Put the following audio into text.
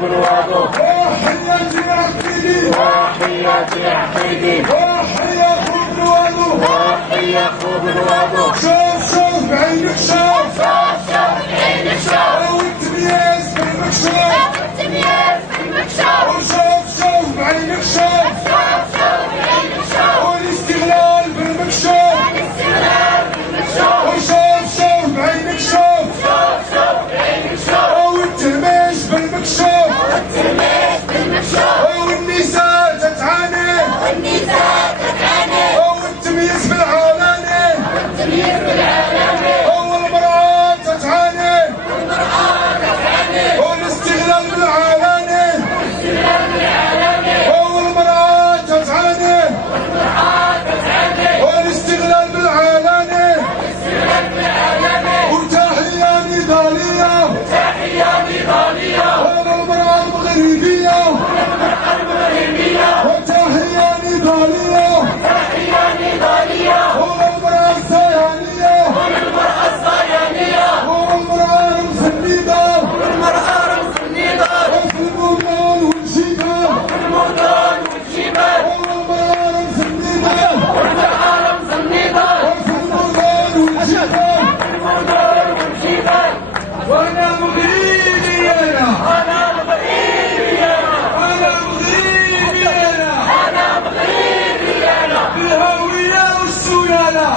بالواضح. وحياتي عقيدي وحياتي عقيدي وحيا خوف الواضح وحيا خوف الواضح. شوف شوف بعينك شوف شوف بعينك شوف والتمييز بالمكشوف والتمييز بالمكشوف وشوف شوف بعينك شوف شوف بعينك شوف والاستغلال بالمكشوف والاستغلال بالمكشوف وشوف شوف بعينك شوف شوف بعينك شوف والتهميش بالمكشوف والتمييز بالمكشوف والنساء تتعاني والنساء تتعاني والتمييز بالعلاني والتمييز بالعلاني والمرأة تتعاني والمرأة تتعاني والاستغلال بالعلاني والاستغلال بالعلاني والمرأة تتعاني والمرأة تتعاني والاستغلال بالعلاني والاستغلال بالعلاني وتحية نضالية تحية نضالية وللمرأة المغربية المغربية وتحية نضالية تحية نضالية وللمرأة الصهيونية والمرأة الصهيونية والمرأة المسندة والمرأة رمز النضال وفي المدن والجبال والمدن والجبال والمرأة المسندة والمرأة رمز النضال وفي المدن والجبال والمدن والجبال وأنا مغربي أنا أنا مغربي أنا مغربي أنا أنا مغربي أنا بالهوية والسلالة